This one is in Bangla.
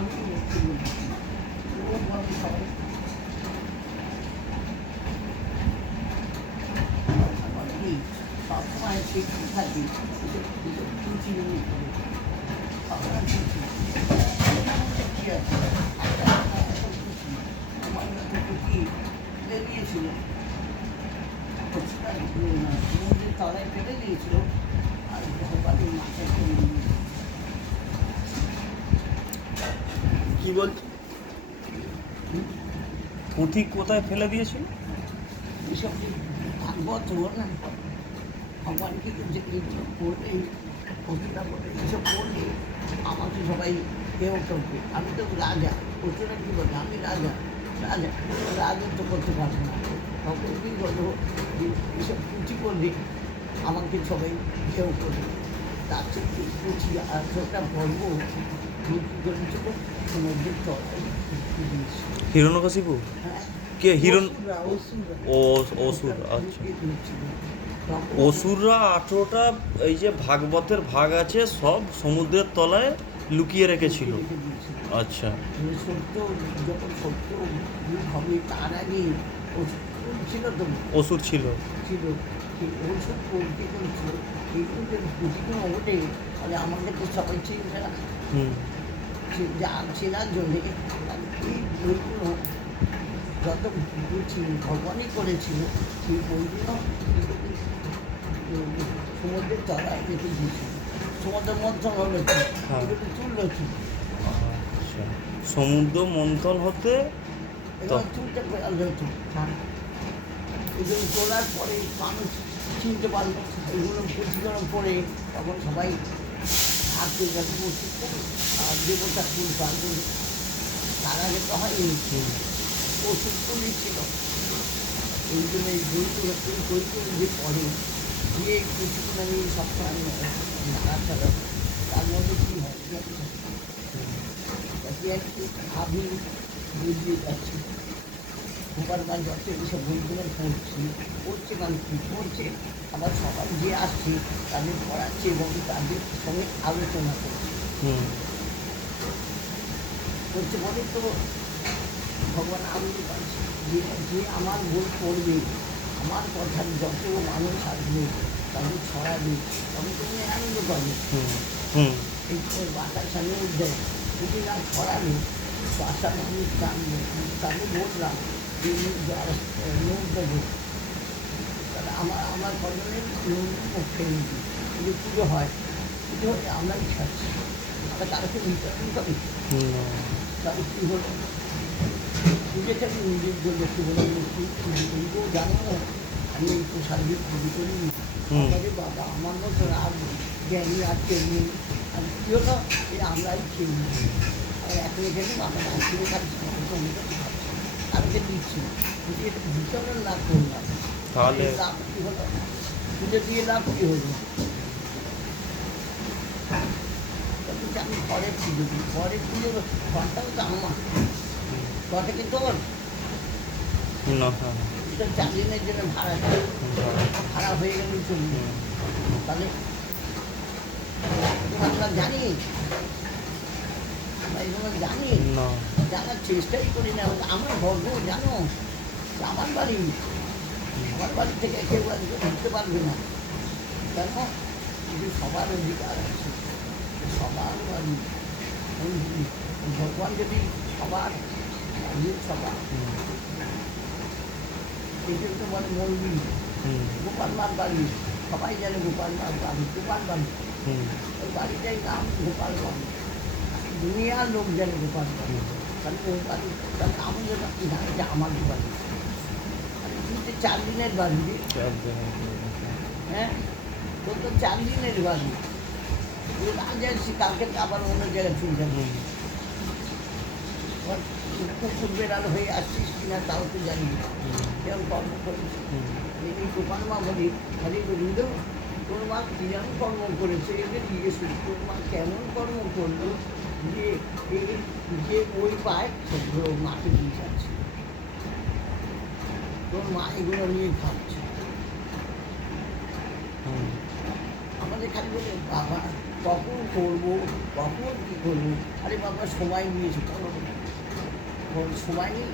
আমি সবাই সবসময় ঠিক থাকি খুঁজি আপনার খুঁজি কী আছে আমার খুঁজি বেরিয়েছিল সমুদ্রের তলায় ফেলে দিয়েছিল আর ভগবানের মাথায় ফেলে দিয়েছিল। কি বল পুঁথি কোথায় ফেলে দিয়েছিল? এসব যে ভাগবত না ভগবানকে যে এইগুলো পড়লে পশুরা বলে এইসব পড়লে আমাকে সবাই কেউ করবে। আমি তো রাজা, পশুরা কী বলে আমি রাজা রাজা রাজত্ব করতে পারবো না। তখন কী বলবো যে এইসব পুঁথি করলে আমাকে সবাই কেউ করবে। তার থেকে পুঁথি আর একটা পর্ব কী করেছিল সমুদ্রের তলায় হিরণ্যকশিপু হ্যাঁ কে হিরণ অসুররা ও অসুর আচ্ছা দিচ্ছিল অসুররা 18টা এই যে ভাগবতের ভাগ আছে সব সমুদ্রের তলায় লুকিয়ে রেখেছিল। আচ্ছা সত্য যখন সত্য হবে তার আগে ওষুধ ছিল তো অসুর ছিল। ছিল সেই ওষুধ কী করেছিল এইগুলো যদি পুঁথিগুলো ওঠে তাহলে আমাকে তো সবাই চিনবে না হুম যা চেনার জন্যে এই বইগুলো যত পুঁথি ভগবানই করেছিল সেই বইগুলো সমুদ্রের তলায় রেখে দিয়েছিল। সমুদ্র মন্থন হলো হ্যাঁ। এগুলো তুললো কি আচ্ছা সমুদ্র মন্থন হতে এবার তুলতে পারলো তো এগুলো তোলার পরে মানুষ চিনতে পারলো এগুলো পুঁথিগুলো পড়ে তখন সবাই হাতে গেছে আর দেবতা ফুল পারবে তার আগে তো হয়নি ওষুধ ফুলই ছিল। এই জন্য এই বইগুলো বইগুলো যে পড়ে দিয়ে পুঁথিগুলো নিয়ে সবসময় নাড়াচাড়া তার মধ্যে কী হয় একটু ভাবি বুঝিয়ে যাচ্ছি গোপাল মা যত এইসব বইগুলো পড়ছে কারণ কী পড়ছে আবার সবাই যে আসছে তাদের পড়াচ্ছে এবং তাদের সঙ্গে আলোচনা করছে করছে বলে তো ভগবান আনন্দ পাচ্ছে যে আমার বই পড়বে আমার কথার যত মানুষ আসবে তাদের ছড়াবে তবে তুমি আনন্দ পাবে। এই বাতাসা নিউজ দেয় যদি না ছড়াবে বাসা মানুষ জানবে তাদের বললাম যে নিউজ দেবো তাহলে আমার কজনের পক্ষে যে পুজো হয় পুজো হলে আমরাই ছাড়ছি আমরা তাদেরকে নির্যাতন করি তাহলে কী হলো পুজোটা আমি নিজের জন্য একটু বলে পুজো জানো না আমি এই সার্বিক পুজো করি আমাদের বাবা আমার মতো আর জ্ঞানী আর কেউ নেই আর কী হলো এই আমরাই খেয়ে নিই আর এখন এখানে বাবা না কিনে খাচ্ছি তাদেরকে দিচ্ছি যদি এটা বিতরণ না করলাম তাহলে লাভ কী হলো পুজো দিয়ে লাভ কী হলো আমি ঘরে পুজো দিই ঘরে পুজো ঘরটাও তো আমার ঘরটা কি তোর চালিয়ে জন্য ভাড়া হয়ে গেল চলবে তাহলে আমরা জানি আমরা এগুলো জানি জানার চেষ্টাই করি না আমার গর্ব জানো আমার বাড়ি থেকে কেউ আজকে ঢুকতে পারবে না কেন কিন্তু সবার অধিকার আছে সবার বাড়ি ভগবান যদি সবার সবার এই জন্য বলে মন্দির গোপাল মার বাড়ি সবাই জানে গোপাল মার বাড়ি গোপাল বাড়ি ওই বাড়িটাই নাম গোপাল বাড়ি দুনিয়ার লোক জানে গোপাল বাড়ি তাহলে ওই বাড়ি তাহলে আমি যেন জানি যে আমার বাড়ি তুই তো 4 দিনের বাড়ি হ্যাঁ তোর তো 4 দিনের বাড়ি তুই না যাচ্ছি কালকে আবার অন্য জায়গায় চলে যাবো কুকুর বেড়াল হয়ে আসছিস কিনা তাও তো জানি না কেমন কর্ম করিস এই গোপাল মা বলি খালি বলিল তোর মা কিরম কর্ম করেছে এদের জিজ্ঞেস করি তোর মা কেমন কর্ম করলো যে ওই পায় সেগুলো মাকে দিয়ে যাচ্ছে তোর মা এগুলো নিয়ে খাচ্ছে আমাদের খালি বলে বাবা কখন করবো, কখন কী করবো? আরে বাবা সময় নিয়েছি, কোনো সময় নেই।